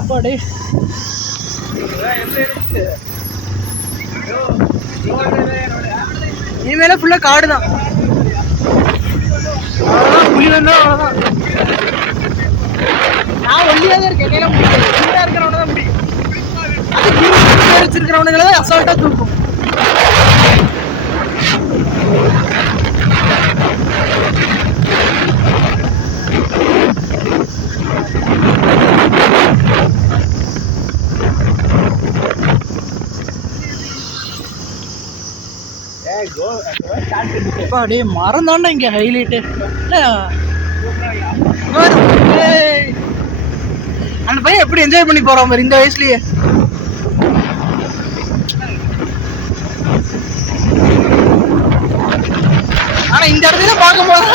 அப்பாடே இனிமேல ஃபுல்லா காடு தான். அவ்வளோதான், புலி வந்தா அவ்வளோதான். நான் ஒல்லியாக தான் இருக்கேன், என்னையெல்லாம் முடியாது. ஒல்லியாக இருக்கிறவன தான் முடியும். அது வச்சிருக்கிறவனுங்களை தான் அசால்ட்டாக தூக்கும். அடே மரம் தாண்டா இங்க ஹைலைட்டு. அந்த பையன் எப்படி என்ஜாய் பண்ணி போறான் மாதிரி இந்த வயசுலயே. ஆனா இந்த இடத்துல பார்க்கும் போது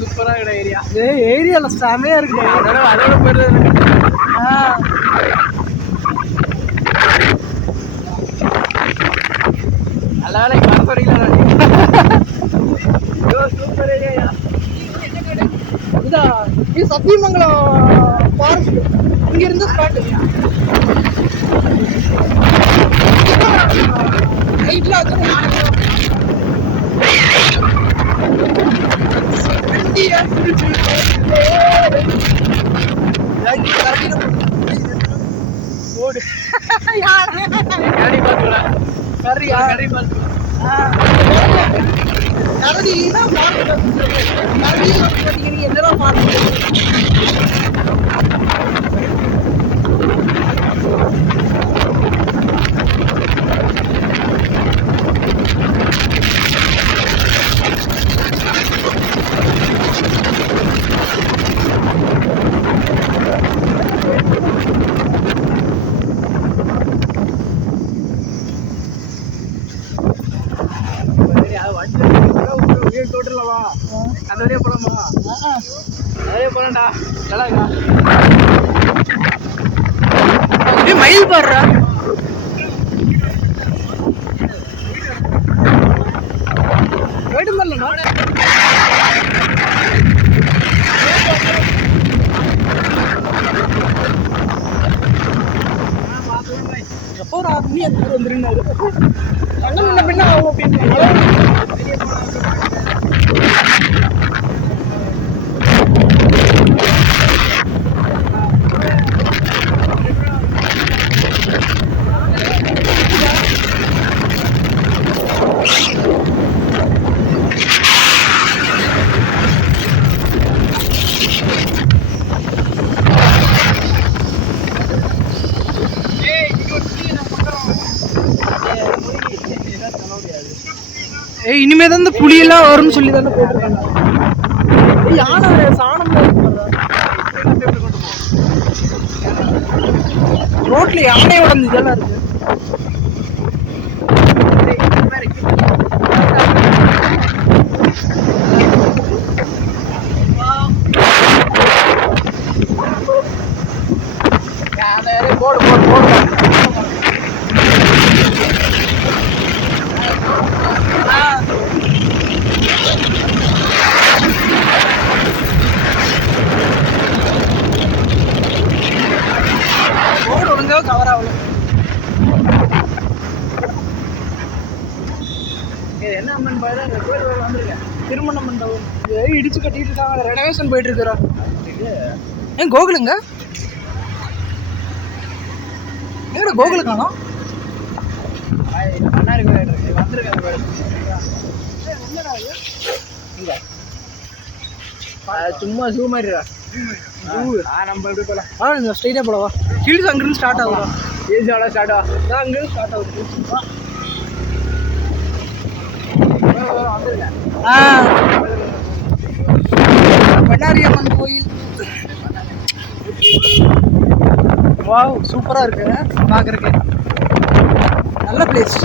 சூப்பரா இருக்கிற ஏரியா. ஏரியால செமையா இருக்கு. அதோட பேரு நல்ல வேலை மரத்தடியில சூப்பர் ஏரியா. இதான் இது சத்தியமங்கலம் ஃபாரஸ்ட். இங்க இருந்து ஸ்டார்ட் நைட்ல என்னதான் பாருங்க. அந்த வழியா போலாமா? அதே போலாம்டா. நல்லா இருக்கா? மயில் பாடுறா. போயிட்டு வரலண்ணா. எப்போ ஒரு 6 மணி அந்த வந்துருந்தாரு. அண்ணன் பின்ன ஆகும் அப்படின்னு இனிமே தான் இந்த புலியெல்லாம் வரும்னு சொல்லி தானே போட்டுருக்காங்க. யானை சாணம் ரோட்ல யானையோட இதெல்லாம் இருக்கு. போடு போடு போடு. கவர் ஆகல. என்ன அம்மன் கோயில் வந்திருக்கேன். திருமண மண்டபம் இடிச்சு கட்டிட்டு இருக்காங்க. ரெனோவேஷன் போயிட்டு இருக்கிறோம். ஏன் கோகுலுங்க எங்கடா கோகுல காணோம்? சும்மா ஜூ மாதிரிடா. நம்ம எப்படி போகலாம்? இந்த ஸ்ட்ரைட்டாக போலவா? ஹில்ஸ் அங்கிருந்து ஸ்டார்ட் ஆகுதா? ஹில்ஸ் எவ்வளோ ஸ்டார்ட் ஆகும்? அங்கிருந்து ஸ்டார்ட் ஆகுது. பண்ணாரியம்மன் கோயில். வாவ், சூப்பராக இருக்கு பார்க்குறக்கு. நல்ல பிளேஸ்.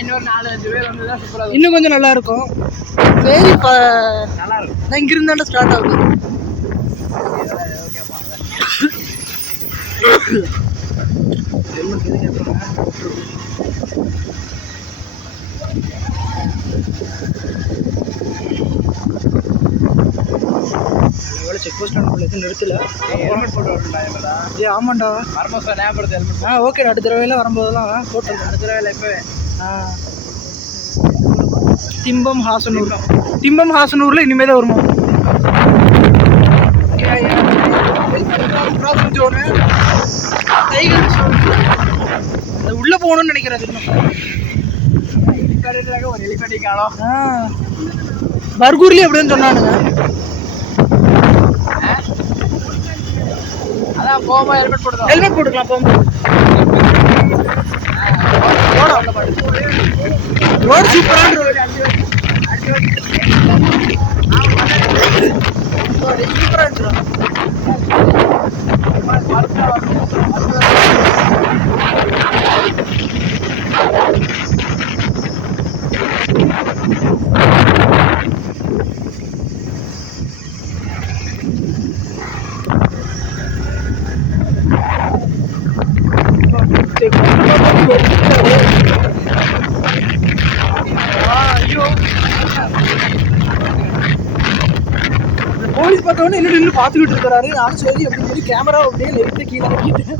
இன்னொரு 4-5 பேர் வந்து தான் சூப்பராக இன்னும் கொஞ்சம் நல்லா இருக்கும். சரி, நல்லா இருக்கும். நான் இங்கிருந்தாண்ட ஸ்டார்ட் ஆகுது. செக் போஸ்ட் எதுவும் நிறுத்தல. ஹெல்மெட் போட்டு வரணும்டா. ஏ ஆமாண்டா, வரும்போது ஞாபகப்படுத்து ஹெல்மெட். ஓகே. அடுத்த தடவையில் வரும்போதெல்லாம் போட்டு அடுத்த தடவை இப்போவே. திம்பம் ஹாசனூர். திம்பம் ஹாசனூரில் இனிமேல் தான் வருமா? ஜோனு டைகர் உள்ளே போகணும்னு நினைக்கிறேன். ஒரு ஹெலிகாப்டர் காணும். பர்கூர்லேயே அப்படின்னு சொன்னானுங்க. அதான் போகும்போது ஹெல்மெட் போட்டுக்கலாம். ஹெல்மெட் போட்டுக்கலாம் போகும்போது. ரோடு சூப்பரான ரோடு. சூப்பராக இருந்துச்சு. போலீஸ் பார்த்தவொடனே இன்னும் நின்று பார்த்துக்கிட்டு இருக்கிறாரு. நானும் சரி அப்படின்னு சொல்லி கேமரா அப்படியே லெஃப்ட்டு கீழே வச்சுட்டு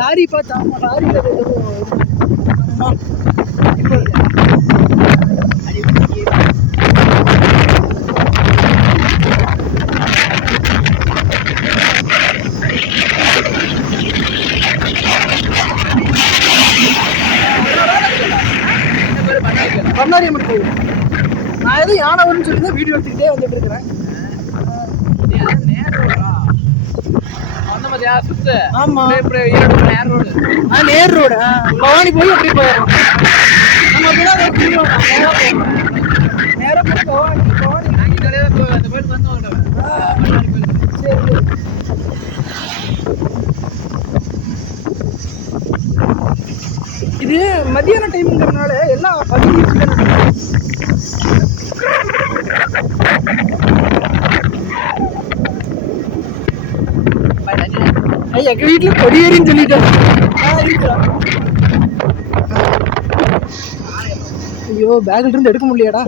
லாரி பார்த்தா. லாரியில் பண்ணாரியம்மன் கோயில். நான் எதுவும் யானை வரும்னு சொல்லி தான் வீடியோ எடுத்துக்கிட்டே வந்துட்டு இருக்கிறேன். ஆமா, நேர் ரோடு. பவானி போய் அப்படி போயிடலாம். நேராக போய் பவானி. சரி, இது மதியான டைம்ங்கிறதுனால எல்லாம் எங்க வீட்டுல கொடியேறின்னு சொல்லிட்டேன். ஐயோ, பேக்ல இருந்து எடுக்க முடியலடா.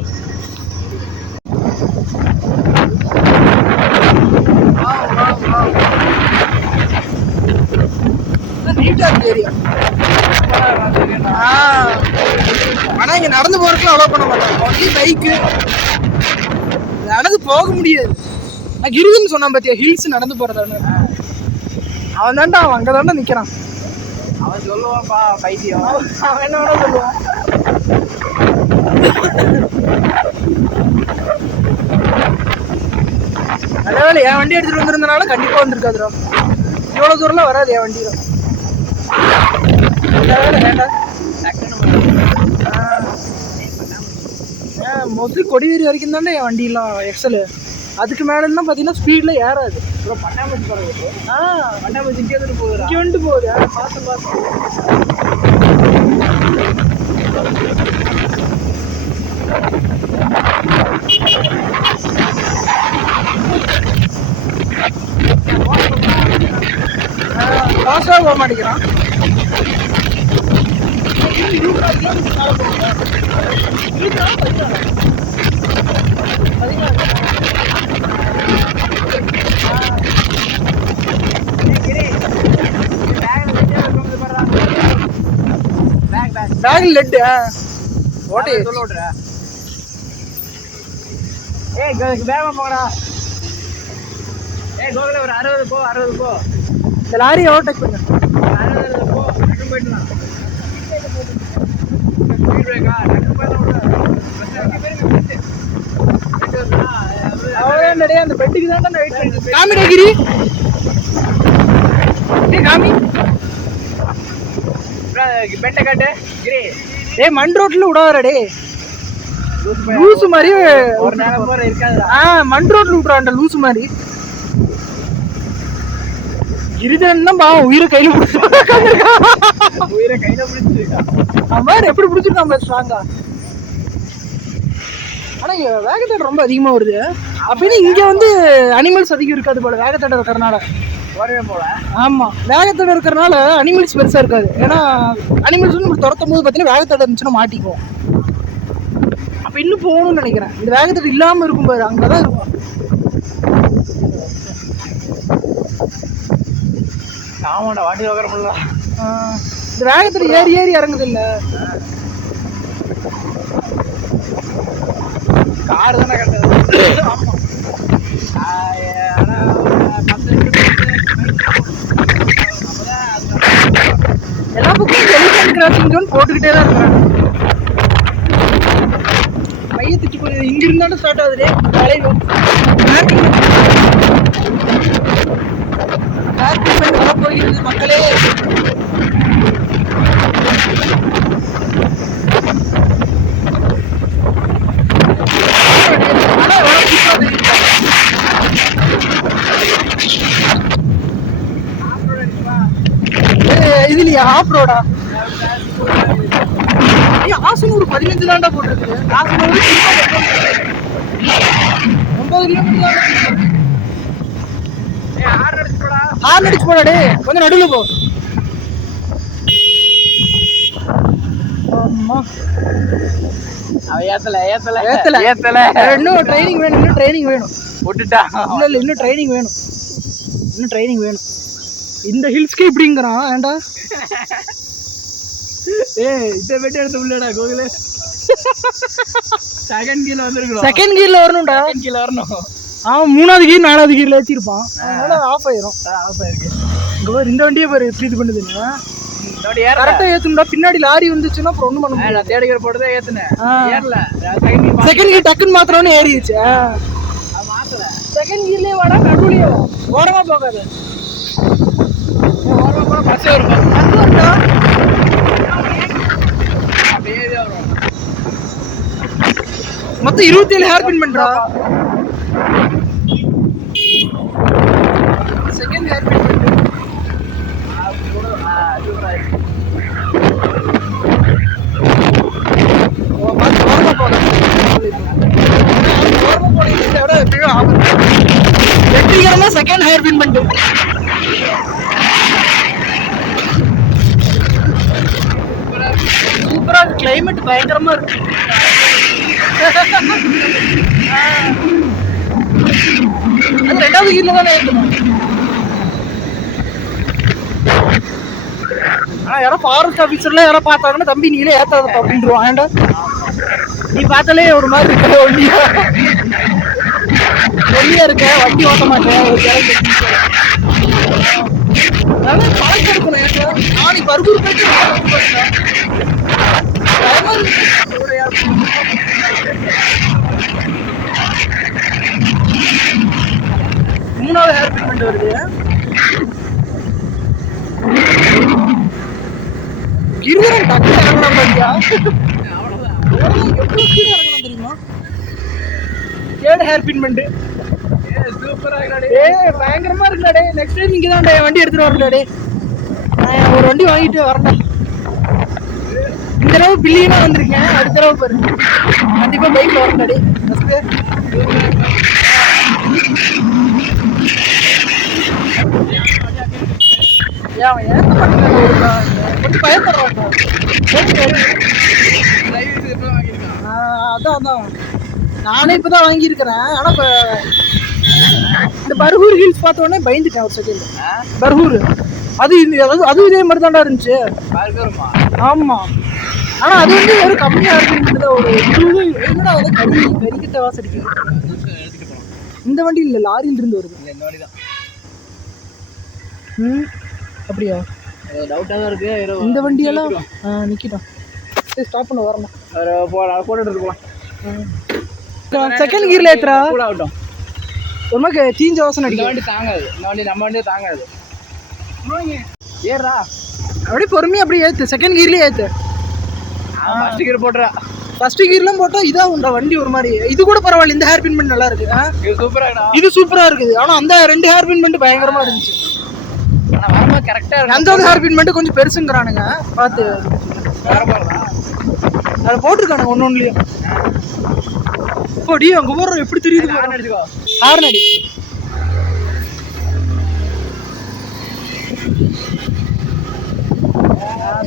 நீட்டா இருக்கு ஏரியா. ஆனா இங்க நடந்து போறதுக்கு அலோவ் பண்ண மாட்டாங்க. Only bike. நடந்து போக முடியாது. நான் கிரின்னு சொன்னான் பாத்தியா, ஹில்ஸ் நடந்து போறதான்னு. அவன் தான்டா, அவன் அங்கே தான்டா நிற்கிறான். அவன் சொல்லுவான்ப்பா பைத்தியம். அவன் என்ன வேணா சொல்லுவான். நல்ல வேலை என் வண்டி எடுத்துட்டு வந்திருந்தனால கண்டிப்பாக வந்திருக்காதுடா. இவ்வளோ தூரம்லாம் வராது என் வண்டி தான். நல்ல வேலை வேண்டாம். மோஸ்ட்லி கொடிவேரி வரைக்கும் தானே என் வண்டியெல்லாம் எக்ஸலு. அதுக்கு மேலாம் பார்த்தீங்கன்னா ஸ்பீடில் ஏறாது. அப்புறம் பட்டாம்பூச்சி போகிறது. பட்டாம்பூச்சி இங்கே வந்துட்டு போகுது. இங்கே வந்துட்டு போகுது. பார்த்து ஃபாஸ்ட்டாக போக மாட்டேங்கிறான். பேக்ல லெட்டு ஓட்டி சொல்ல விட்ற. வேகமா போங்கடா. கோகுல ஒரு 60 போ. இந்த லாரியை ஓவர்டேக் பண்ணு. 60 போ. அவ்வளோதான் அந்த பெட்டுக்கு தான் வெயிட் பண்ணிட்டு காமிடா கிரி காமி பெட்டை காட்டு கிரி. ஏய் மண் ரோட்ல விடாதடே லூசு மாதிரி ஒரு நேரம் போற இருக்காது. மண் ரோட்ல விட்றான்டா லூசு மாதிரி. கிரிதன் தான் பாவம் உயிரை கையில பிடிச்சிருக்கான். உயிரை கையில பிடிச்சிருக்கான். அவன் எப்படி பிடிச்சிருக்கான் ஸ்ட்ராங்கா. ஆனா வேகத்தடை ரொம்ப அதிகமா வருது. அப்படின்னு இங்க வந்து அனிமல்ஸ் அதிகம் இருக்காது போல வேகத்தடை இருக்கிறனால. வரவே போல. ஆமா வேகத்தடை இருக்கிறனால அனிமல்ஸ் பெருசா இருக்காது. ஏன்னா அனிமல்ஸ் வந்து நம்ம துரத்தும் போது பார்த்தீங்கன்னா வேகத்தடை இருந்துச்சுன்னா மாட்டிக்குவோம். அப்ப இன்னும் போகணும்னு நினைக்கிறேன். இந்த வேகத்தடை இல்லாம இருக்கும் பாரு அங்கதான் இருக்கும். ஆமாடா வாட்டி வகர முடியல. இந்த வேகத்தடை ஏறி ஏறி இறங்குது இல்ல. கார் தானே கட்டது. ஆமா எல்லா பக்கம் எலிஃபென்ட் கிராசிங் ஜோன் போட்டுக்கிட்டே தான் இருக்கிறாங்க. மையத்துக்கு போய் இங்க இருந்தாலும் ஸ்டார்ட் ஆகுது வளைவு. வரப்போகிறது மக்களே. இதுலயா ஆஃப் ரோடா? ஆசனூர் 15 தாண்டா போட்டிருக்கு. ஆசனூர் 9 கிலோமீட்டர். ஹார்ன் அடிச்சு போடா கொஞ்சம் நடுவில் போ. இன்னும் ட்ரைனிங் வேணும். விட்டுட்டா இல்ல இன்னும் ட்ரைனிங் வேணும். இந்த ஹில்ஸ்க்கு இப்படிங்கிறான் ஏண்டா. இதை பெட்டு எடுத்து உள்ளடா கோகுல. செகண்ட் கீழ வரணும்டா. கீழ வரணும். அவன் 3வது கீர் 4வது கீர்ல வச்சிருப்பான். அதனால ஆஃப் ஆயிரும். இங்க பாரு இந்த வண்டியே பாரு எப்படி இது பண்ணுதுன்னு. கரெக்டா ஏத்தும்டா. பின்னாடி லாரி வந்துச்சுன்னா அப்புறம் ஒண்ணும் பண்ண முடியாது. நான் தேடிக்கிற போட்டுதான் ஏத்துனேன். ஏறல. செகண்ட் கீர் டக்குன்னு மாத்திரம்னு ஏறிடுச்சு. செகண்ட் கீர்லயே வாடா நடுவுலயே ஓரமா போகாது. ஓரமா போனா பஸ் வரும். மொத்தம் 27 ஹேர் பின் பண்றா. செகண்ட் ஹேர் பின் பண்ணு. வெற்றிகரமா செகண்ட் ஹேர் பின் பண்ணிட்டு சூப்பரா இருக்கு. கிளைமேட் பயங்கரமா இருக்கு. அது 2வது கீர்ல தானே ஏற்றணும். ஆனா யாரோ ஃபாரஸ்ட் ஆஃபீஸர்ல யாரோ பார்த்தாங்கன்னா தம்பி நீங்களே ஏத்தாத அப்படின்றான். ஏன்டா நீ பார்த்தாலே ஒரு மாதிரி இருக்க ஒல்லியா இருக்க வண்டி ஓட்ட மாட்டேன். அதனால பழக்கம் இருக்கணும். ஏன்னா நாளைக்கு பர்கூர் போயிட்டு 3வது ஹேர் பின் வருது. கிரிவரன் டக்கு இறங்கலாம் பாத்தியா. எவ்வளவு கீழே இறங்கலாம் தெரியுமா. 3rd ஹேர் பின் பண்ணிட்டு பயங்கரமா இருக்குடா. நெக்ஸ்ட் டைம் இங்க தான் வண்டி எடுத்துட்டு வரலாடே. நான் ஒரு வண்டி வாங்கிட்டு வரேன்டா. இந்த தடவை பில்லியனா வந்திருக்கேன். அடுத்த தடவை பாரு கண்டிப்பா பைக்ல வரலாடே. கொஞ்சம் பயப்படுறான். அதான் நானே இப்பதான் வாங்கியிருக்கிறேன். ஆனா இப்ப இந்த பர்கூர் ஹில்ஸ் பார்த்த உடனே பயந்துட்டேன் ஒரு செகண்ட். பர்கூர் அதுவும் இதே மாதிரி தாண்டா இருந்துச்சு. ஆமா ஆனா அது வந்து ஒரு கம்மியா இருக்குன்னு ஒரு என்னடா வந்து கறிக்கிட்ட வாசடிக்கு. இந்த வண்டி இல்ல லாரியில இருந்து வருது. அப்படியா டவுட்டாக தான் இருக்கு. இந்த வண்டியெல்லாம் நிற்கிட்டோம். சரி ஸ்டாப் பண்ண வரணும். போகலாம், போட்டுட்டு போகலாம். செகண்ட் கியரில் ஏற்றுறா கூட ஆகட்டும். ஒரு மாதிரி தீஞ்ச வாசனை இந்த அடிக்கும். வண்டி தாங்காது, இந்த வண்டி நம்ம வண்டியே தாங்காது. ஏறா அப்படியே பொறுமையாக அப்படியே ஏற்று. செகண்ட் கியர்லேயே ஏற்று. ஃபஸ்ட்டு கியர் போட்டுறா. ஃபர்ஸ்ட் கியர்லாம் போட்டால் இதாக உண்டா வண்டி ஒரு மாதிரி. இது கூட பரவாயில்ல, இந்த ஹேர் பின் பண்ணி நல்லா இருக்கு. இது சூப்பராகடா. இது சூப்பராக இருக்குது. ஆனால் அந்த 2 ஹேர் பின் பண்ணி பயங்கரமாக இருந்துச்சு. ஆனால் வரும்போது கரெக்டாக இருக்கும். அந்த ஹேர் பின் பண்ணி கொஞ்சம் பெருசுங்கிறானுங்க, பார்த்து வரப்பாருடா. அதில் போட்டிருக்கானுங்க ஒன்று ஒன்றுலையும். டி அங்கே போடுறோம் எப்படி தெரியுது. ஹார்ன் அடிச்சுக்கோ. ஹார்ன் அடி.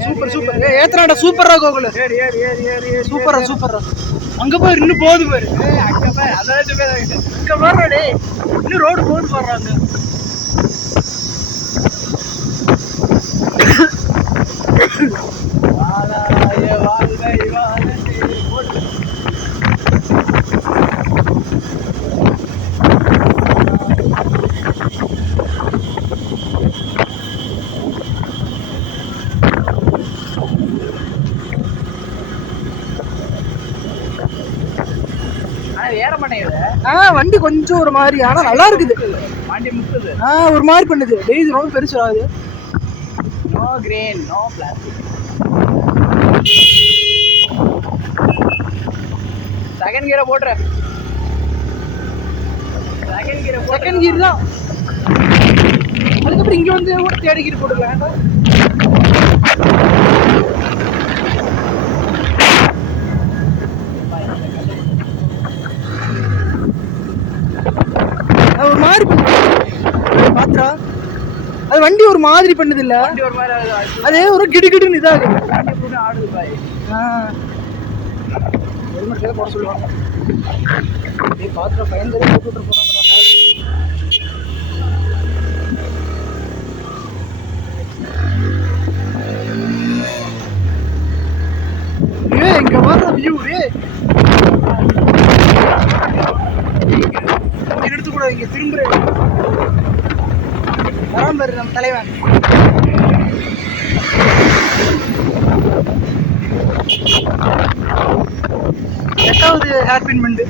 Super super. ஏத்துறாடா சூப்பரா கோகுல. ஏறி ஏறி ஏறி ஏறி ஏறி சூப்பரா சூப்பரா. அங்க பாரு இன்னும் போகுது பாரு. அங்கே போய் அதான் பேர் இங்க பாருடா டேய், இன்னும் ரோடு போகுது பாருறாங்க. வாழாய வாழ்வை வாழே போட்டு. ஏற மாட்டேங்குது. வண்டி கொஞ்சம் ஒரு மாதிரி, ஆனா நல்லா இருக்குது. வண்டி முக்குது. ஒரு மாதிரி பண்ணுது. டேய் இது ரொம்ப பெருசு ஆகுது. No crane no plastic. Second கியரை போட்டுற. செகண்ட் கியர் தான். அதுக்கப்புறம் இங்க வந்து ஒரு தேர்ட் கியர் போட்டுக்கலாம். ஒரு மாதிரி பாத்ரா. அது வண்டி ஒரு மாதிரி பண்ணுது இல்ல. அதே ஒரு கிடுகிடுன்னு இதாகுது. ஆடுது பாய். ஹெல்மெட் போட சொல்லுவாங்க. பாத்ரா பயந்து போட்டுட்டு போறாங்கடா. இங்க வர வியூ எடுத்து கூட இங்க திரும்புற வராம பாரு நம்ம தலைவன். எட்டாவது ஹேர் பின் பண்ணு.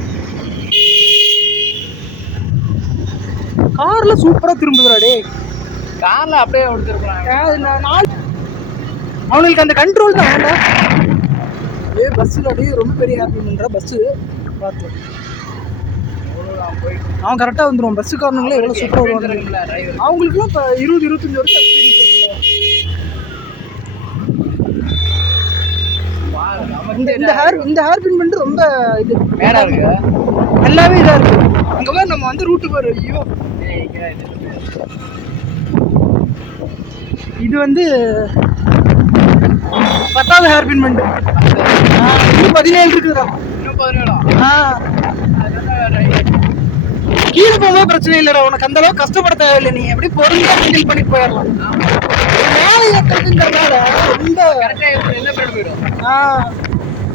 கார்ல சூப்பரா திரும்புதுடா டே. கார்ல அப்படியே எடுத்துருக்காங்க. அவங்களுக்கு அந்த கண்ட்ரோல் தான் வேண்டாம். பஸ்ஸில் அப்படியே ரொம்ப பெரிய ஹேர் பின் பண்ணுற பஸ்ஸு பார்த்து அவன் கரெக்டாக வந்துடுவான். பஸ்ஸுக்காரனுங்களே எவ்வளோ சூப்பராக வருவாங்க. அவங்களுக்குலாம் இப்போ 20-25 வருஷம் எக்ஸ்பீரியன்ஸ் இருக்குல்ல. இந்த ஹேர் பின் பண்ணிட்டு ரொம்ப இது மேடா இருக்கு, நல்லாவே இதாக இருக்கு. அங்கே வேறு நம்ம வந்து ரூட்டு பாரு. ஐயோ இது வந்து 10வது ஹேர் பின் பண்ணிட்டு இன்னும் 17 இருக்குதுடா. இன்னும் 17. கீழே போகும்போது பிரச்சனை இல்லைடா. உனக்கு அந்த அளவுக்கு கஷ்டப்பட தேவையில்லை. நீ எப்படி பொருளாக ஹேண்டில் பண்ணி போயிடலாம். மேலே ஏற்றுறதுங்கிறதால ரொம்ப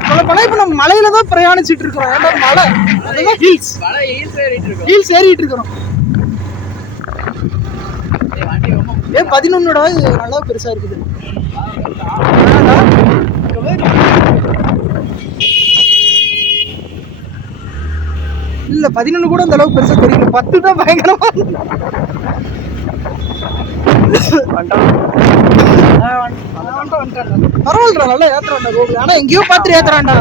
சொல்ல போனா இப்போ நம்ம மலையில தான் பிரயாணிச்சுட்டு இருக்கிறோம். ஏன்னா மலை அதுதான் ஹில்ஸ் ஏறிட்டு இருக்கிறோம். 11டா இது நல்லா பெருசா இருக்குது. இல்ல 11 கூட அந்த அளவுக்கு பெருசா தெரியல. 10 தான் பயங்கரமா பரவாயில்லடா, நல்லா ஏத்துறான்டா கோகுல். ஆனா எங்கேயோ பார்த்து ஏத்துறான்டா.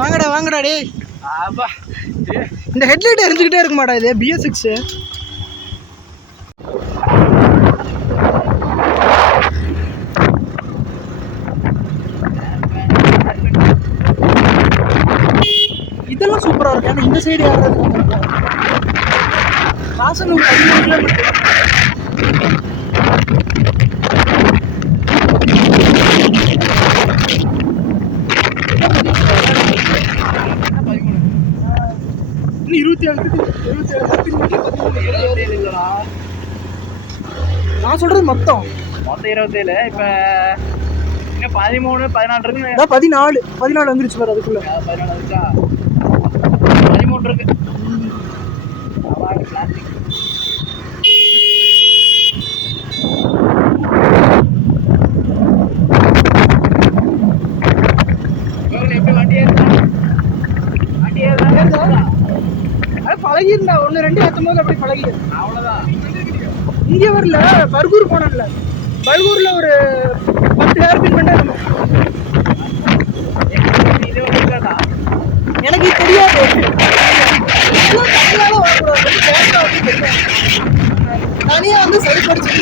வாங்கடா வாங்கடா டே. இந்த ஹெட்லைட் எரிஞ்சுக்கிட்டே இருக்க மாட்டா. இது BS6. இதெல்லாம் சூப்பரா இருக்கு. ஆனா இந்த சைடு யாராவது காசனூர் 13 கிலோமீட்டர். நான் சொல்றது மொத்தம் 27. இப்ப இன்னும் 13 14 இருக்கு. அதான் 14 வந்துருச்சு பாரு அதுக்குள்ள. 14 இருக்கா? 13 இருக்கு. பிளாஸ்டிக் எப்படி வண்டி ஏறுதா? அது பழகிருந்தா 1 2 ஏற்றும் போது அப்படி பழகிடு. அவ்வளோதான். இங்கே வரல, பர்கூர் போனோம்ல, பர்கூர்ல ஒரு 10 ஹேர்பின் பண்ண இது வந்துருக்காதா? எனக்கு தெரியாது. தனியா வந்து சரி படிச்சு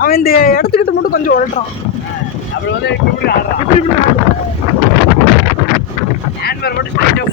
அவன் இந்த இடத்துக்கிட்ட மட்டும் கொஞ்சம் உழட்டுறான். அப்படி வந்து இப்படி ஆடுறான். ஹேண்ட்பேர் மட்டும் ஸ்ட்ரைட்டா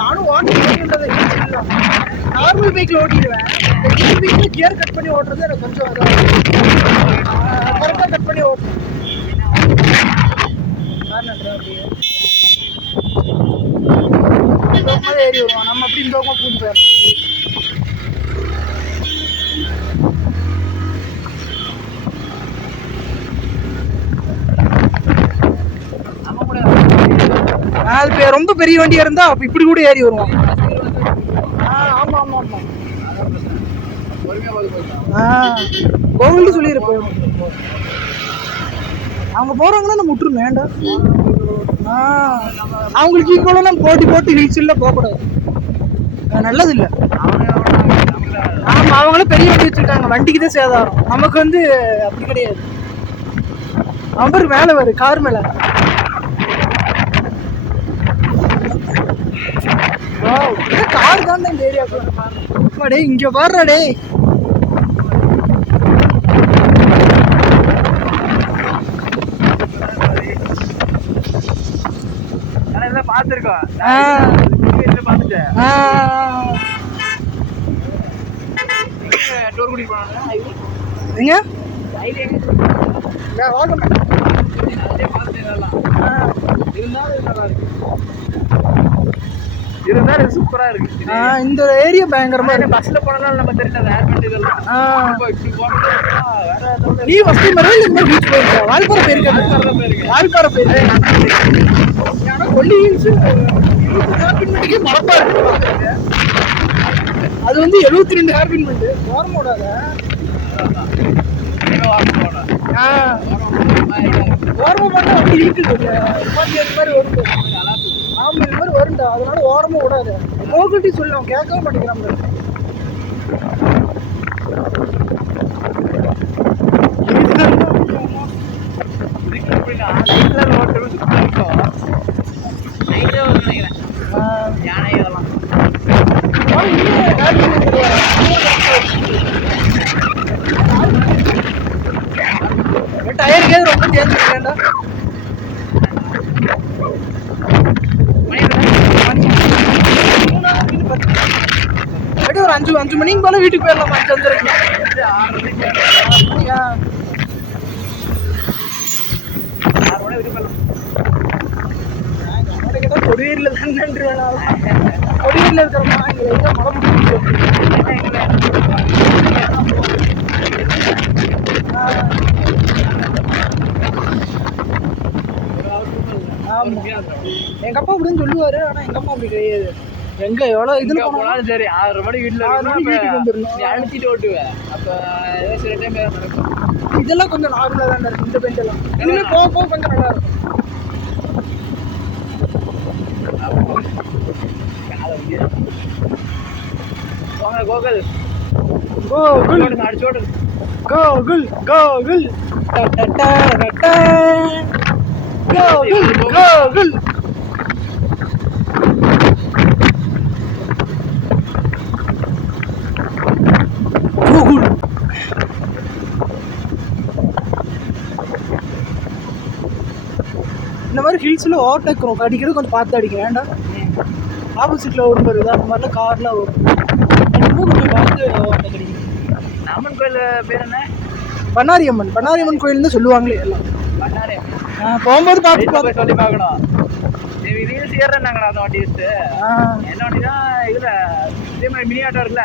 நானும் ஓட்டுறது நார்மல் பைக்கில் ஓட்டிடுவேன். பைக்கில் கியர் கட் பண்ணி ஓட்டுறது எனக்கு கொஞ்சம் கரெக்டாக கட் பண்ணி ஓட்டுறேன். ஏறி வருவான், நம்ம அப்படி இந்த பக்கம் பூந்து போயிடலாம். அது ரொம்ப பெரிய வண்டியா இருந்தா அப்ப இப்படி கூட ஏறி வருவான். ஆமா ஆமா ஆமா. கோவில் சொல்லியிருப்போம். அவங்க போறாங்கன்னா நம்ம விட்டுருங்க வேண்டாம். அவங்களுக்கு ஈக்குவலா நம்ம போட்டு ஹில்ஸ்ல போகக்கூடாது, நல்லது இல்லை. ஆமா, அவங்களும் பெரிய வண்டி வச்சிருக்காங்க, வண்டிக்கு தான் சேதாரம். நமக்கு வந்து அப்படி கிடையாது. அவர் மேல வரு கார் மேல. கார் தான் இந்த ஏரியாவுக்கு. டே இங்க பாருடா டே. பாத்துருக்கோம். டூர் கூட்டிட்டு போனாங்க. எங்க இருந்தாலும் சூப்பரா இருக்கு. இந்த ஏரியா பயங்கரமா இருக்கு. பஸ்ல போனாலும் நம்ம தெரிஞ்ச இதெல்லாம் நீ ஃபர்ஸ்ட் டைம் வரவே இந்த பீச் போயிருக்க? வால்பாறை போயிருக்க? வால்பாறை போயிருக்க? ஆனா கொல்லி ஹில்ஸ் மரப்பா இருக்கு. அது வந்து 72 ஹேர்பின் பண்ணு ஓரமோடாத. ஓரமா பண்ணா அப்படி இருக்குது. மாதிரி வருது. ஆமா, இந்த மாதிரி வருண்டா. அதனால ஓரமா விடாது. கோகுல்ட்டி சொல்லலாம், கேட்கவே மாட்டேங்கிறாங்க. யானை இதெல்லாம் டயருக்கு ரொம்ப சேஞ்ச் பண்ணேன்டா. ஒரு 5 மணிக்கு போல வீட்டுக்கு போயிடலாம். 5:30 கொடியூர்ல தான் கொடியூர்ல இருக்கிறோமா, இங்க மழை முடிச்சு. எங்க அப்பா அப்படின்னு சொல்லுவாரு, ஆனா எங்க அம்மா அப்படி கிடையாது. எங்க எவ்வளவு இதுல போனாலும் சரி 6 மணி வீட்டுல வீட்டுக்கு வந்துடணும். நீ அழுத்திட்டு ஓட்டுவேன். அப்ப ஏதோ சில டைம் நடக்கும். இதெல்லாம் கொஞ்சம் நார்மலா தான் இருக்கு. இந்த பெண்ட் எல்லாம் இனிமே போக போக கொஞ்சம் நல்லா இருக்கும். கோகுல் கோகுல் அடிச்சோடு கோகுல் கோகுல் கோகுல் கோகுல் ஹில்ஸில் ஓவர்டேக் அடிக்கிறது கொஞ்சம் பார்த்து அடிக்க வேண்டாம். ஆப்போசிட்டில் வரும் பாரு, அந்த மாதிரிலாம் கார்லாம் வரும், இன்னும் கொஞ்சம் பார்த்து ஓவர்டேக் அடிக்கணும். அம்மன் கோயில் பேர் என்ன? பண்ணாரியம்மன். பண்ணாரியம்மன் கோயில் தான் சொல்லுவாங்களே எல்லாம். பண்ணாரியம்மன் போகும்போது பார்த்து சொல்லி பார்க்கணும். ரீல்ஸ் ஏறாங்கடா அந்த வண்டி வச்சு. என்ன வண்டினா இதுல இதே மாதிரி மினி ஆட்டோ இருக்குல்ல,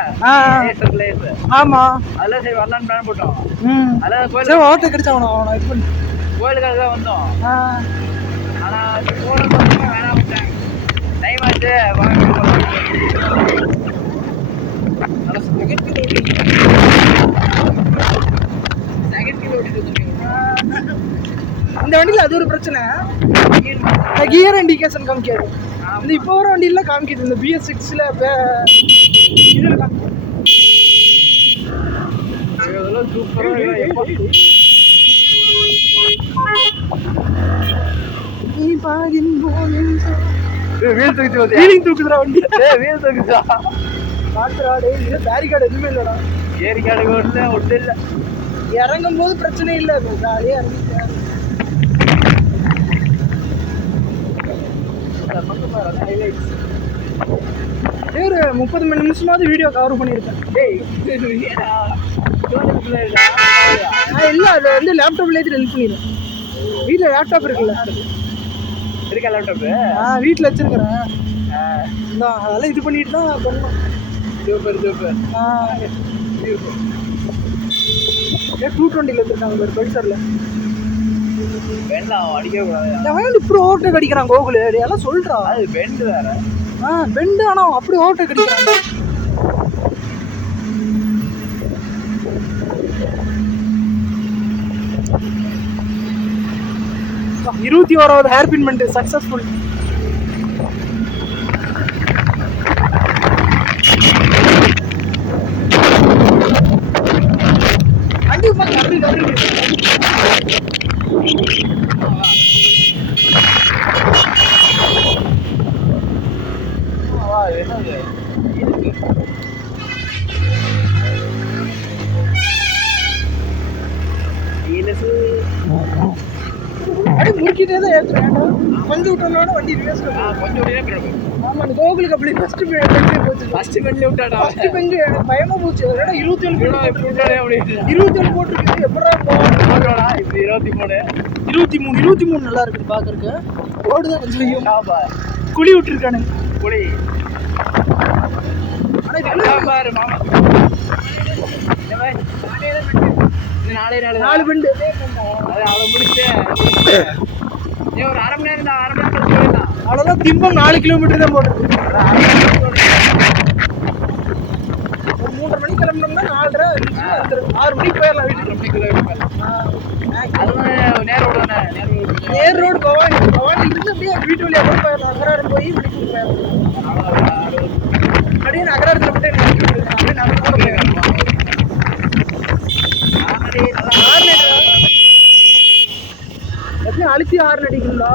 ஆமா, அதெல்லாம் சரி வரலான்னு பிளான் போட்டோம். அதான் கோயில் ஓவர்டேக் கிடைச்சா அவனை இது பண்ணி கோயிலுக்காக தான் வந்தோம். ஆனா போறது வேணாம், டைம் ஆச்சு. இந்த வண்டியில் அது ஒரு பிரச்சனை, கியர் இண்டிகேஷன் காமிக்காது. இந்த இப்போ வர வண்டியில காமிக்குது, இந்த BS6ல இதில் காமிக்குது. தூக்குதுடா வண்டி, வீல் தூக்குதா? காட்டுறாடே, இது பேரிகார்டு எதுவுமே இல்லடா. ஏரிக்காடு ஒன்றும் இல்லை. இறங்கும் போது பிரச்சனை இல்லை, ஜாலியாக இறங்கிட்டேன். ஒரு 30 மணி நிமிஷமாவது வீடியோ கவர் பண்ணியிருக்கேன். இல்லை, அது வந்து லேப்டாப்ல ஏற்றி ஹெல்ப் பண்ணிடுறேன். வீட்டில் லேப்டாப் இருக்குல்ல, இருக்கா லேப்டாப்பு? வீட்டில் வச்சிருக்கிறேன். அதெல்லாம் இது பண்ணிட்டு தான் பண்ணணும். சூப்பர். 220 வச்சிருக்காங்க ஒரு பல்சரில். வேண்டாம், அடிக்கவே கூடாது. அவன் இப்படி ஓவர்டேக் அடிக்கிறான் கோகுல், எல்லாம் சொல்றா. அது பெண்டு வேற. பெண்டு, ஆனால் அப்படி ஓவர்டேக் அடிக்கிறான். 21வது ஹேர் பின் பண்ணிட்டு சக்ஸஸ்ஃபுல். வண்டி அப்படி அப்படி முறுக்கிட்டே தான் ஏற்றுறேன். கொஞ்சம் விட்டோம்னா வண்டி ரிவர்ஸ் கொஞ்சம். ஆமாம், அந்த கோகுலுக்கு அப்படி ஃபஸ்ட்டு பெஞ்சு போச்சு. ஃபஸ்ட்டு பெஞ்சு விட்டாடா. ஃபஸ்ட்டு பெஞ்சு எனக்கு பயமாக போச்சு. அதோட 27 விட்டாடே அப்படி 27 போட்டுருக்கு. எப்படா போகணும்டா? இப்போ 23 நல்லா இருக்குது பார்க்கறக்கு. ரோடு தான் கொஞ்சம் குழி விட்டுருக்கானுங்க. குழி ஆனால் பாரு மாமா, நாலே 4 பெண்டு. அது அவளை முடிச்சு ஒரு அரை மணி நேரம் போயிடலாம். அவ்வளோதான். திம்பம் 4 கிலோமீட்டர் தான் போட்டுருக்கு. ஒரு 3:30 மணிக்கு கிளம்பினோம்னா 4:30 6 மணிக்கு போயிடலாம் வீட்டுக்கு. நேர் ரோடு பவானி இருந்து அப்படியே வீட்டு வழியாக கூட போயிடலாம். அகராரம் போய் வீட்டுக்கு போயிடலாம். அப்படியே அகராரத்தில் மட்டும் அப்படியே நடந்து கூட போயிடலாம். எப்படி அழுத்தி ஹார்ன் அடிக்கணும்டா?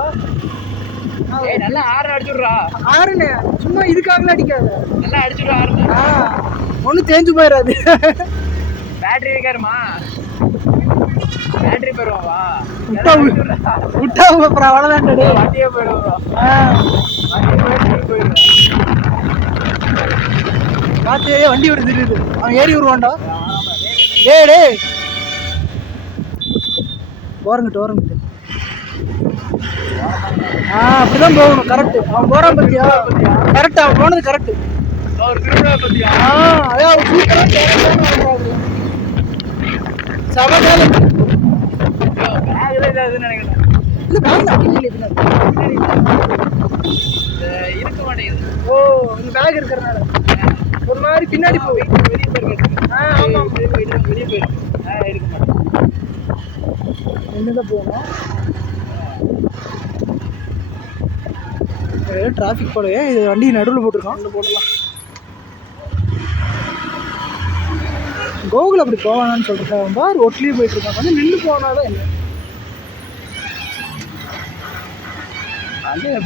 நல்லா ஹார்ன் அடிச்சுடுறா. ஹார்னு சும்மா இதுக்காகலாம் அடிக்காத, நல்லா அடிச்சுடுறா ஹார்ன். ஒன்றும் தேஞ்சு போயிடாது. பேட்டரி இருக்காருமா, பேட்டரி போயிடுவாவா? விட்டா அப்புறம் அவ்வளோதான், வண்டியே போயிடுவா. பார்த்து வண்டி விட தெரியுது. அவன் ஏறி வருவான்டா. டே ஓரங்கிட்டு அப்படிதான் போகணும். கரெக்ட். அவன் போறான் பத்தியா? கரெக்ட், அவன் போனது கரெக்ட். அதான் சமகாலம் இருக்க மாட்டேங்குது. ஓ, இந்த பேக் இருக்கிறதுனால ஒரு மாதிரி பின்னாடி போய் வெளியே போயிருக்கு. வெளியே போயிருக்கு. இருக்க மாட்டேங்குது. என்னதான் போகணும். டிராஃபிக் போலயே இது வண்டி நடுவில் போட்டிருக்கான். போடலாம். கோகுல் அப்படி போவானான்னு சொல்றேன். பார் ஒட்லியே போயிட்டு இருக்கான். கொஞ்சம் நின்று போனாலும் என்ன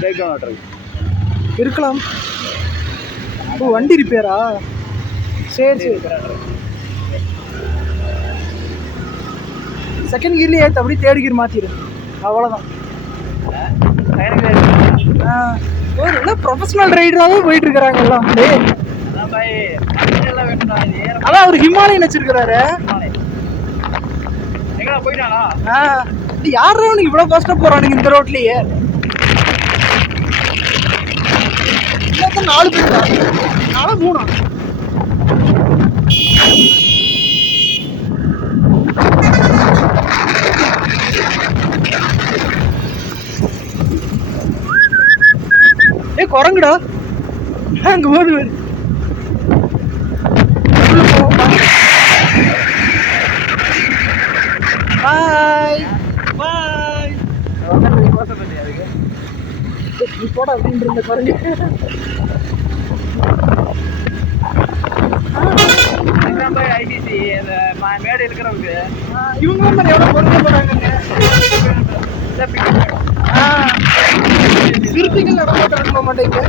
பிரேக் டவுன் இருக்கலாம். ஓ, வண்டி ரிப்பேரா? சரி. செகண்ட் கியர்லேயே ஏற்று அப்படியே தேர்ட் கியர் மாற்றிடு, அவ்வளோதான். ஒரு எல்லாம் ப்ரொஃபஷனல் ரைடராகவே போயிட்டு இருக்கிறாங்க எல்லாம். அதான் அவர் ஹிமாலயன் வச்சிருக்கிறாரு. யாரும் அவனுக்கு இவ்வளவு கஷ்டம் போறானுங்க இந்த ரோட்லயே. 4 பேர் தான், 3. குரங்குடா அங்க போது. பாய் பாய் நீ போட அப்படின்ற குரங்கு. மேடு இருக்கிறவங்க இவங்க மாதிரி எவ்வளவு பொறுக்க போறாங்க. சிறுத்தைகள் நடமாட்ட மாட்டேங்க.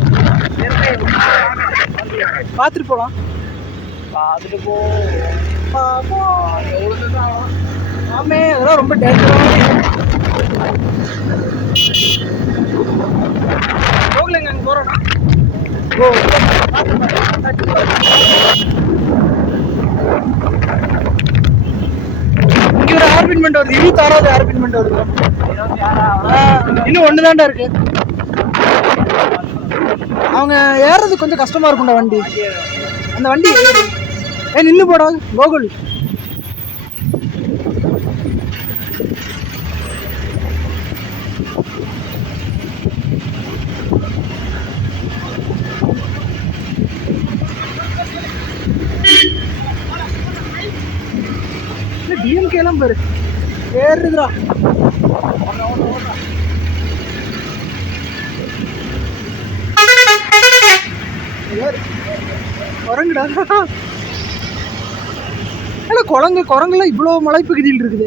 பார்த்துட்டு போலாம். பார்த்துட்டு போ. ஆமே அதெல்லாம் ரொம்ப டேஞ்சரான. போகலைங்க அங்கே போகிறோம். ஓ இங்கே ஒரு ஹேர்பின்மெண்ட் வருது. 26வது ஹேர்பின்மெண்ட் வருது. இன்னும் 1 தாண்டா இருக்கு. அவங்க ஏறது கொஞ்சம் கஷ்டமா இருக்கும்டா வண்டி. அந்த வண்டி நின்று போடா கோகுல். டிஎம்கே எல்லாம் பாரு ஏறுதுடா. குரங்குடா. குரங்குலாம் இவ்வளோ மலைப்பகுதியில் இருக்குது.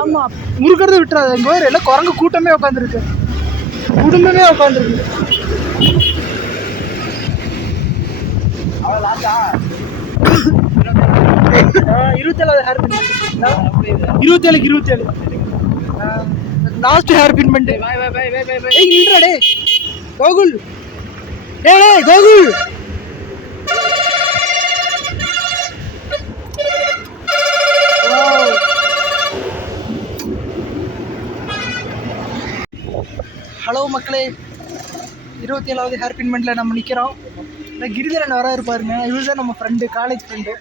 ஆமா முறுக்கிறத விட்டுறாது. எங்க பேர் எல்லாம் குரங்கு கூட்டமே உட்காந்துருக்கு. குடும்பமே உட்காந்துருக்கு. 27 லாஸ்ட் ஹேர்பின்மெண்ட். இன்றடே கோகுல். டேய் கோகுல். ஹலோ மக்களே, 27வது ஹேர்பின்மெண்ட்ல நம்ம நிக்கிறோம். இந்த கிரிதரன் வர இருப்பாருங்க. இவர் தான் நம்ம ஃப்ரெண்டு, காலேஜ் ஃப்ரெண்டு.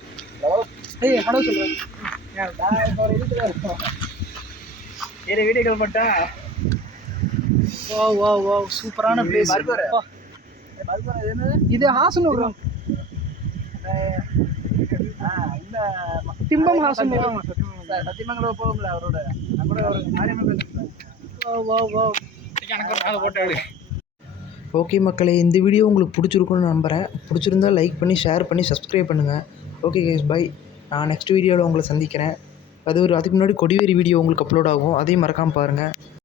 ஏய் ஹலோ சொல்றேன். வீடியோக்கள் மட்டும். வா வா சூப்பரான பிளேஸ். இது ஹாசனூர். இந்த திம்பம் ஹாசனூர். சத்தியமங்கலம் போகும்ல அவரோட. ஓகே மக்களே, இந்த வீடியோ உங்களுக்கு பிடிச்சிருக்குன்னு நம்புகிறேன். பிடிச்சிருந்தா லைக் பண்ணி ஷேர் பண்ணி சப்ஸ்கிரைப் பண்ணுங்கள். Okay guys, bye. நான் நெக்ஸ்ட் வீடியோவில் உங்களை சந்திக்கிறேன். அதுக்கு முன்னாடி கொடிவேரி வீடியோ உங்களுக்கு அப்லோட் ஆகும். அதையும் மறக்காமல் பாருங்கள்.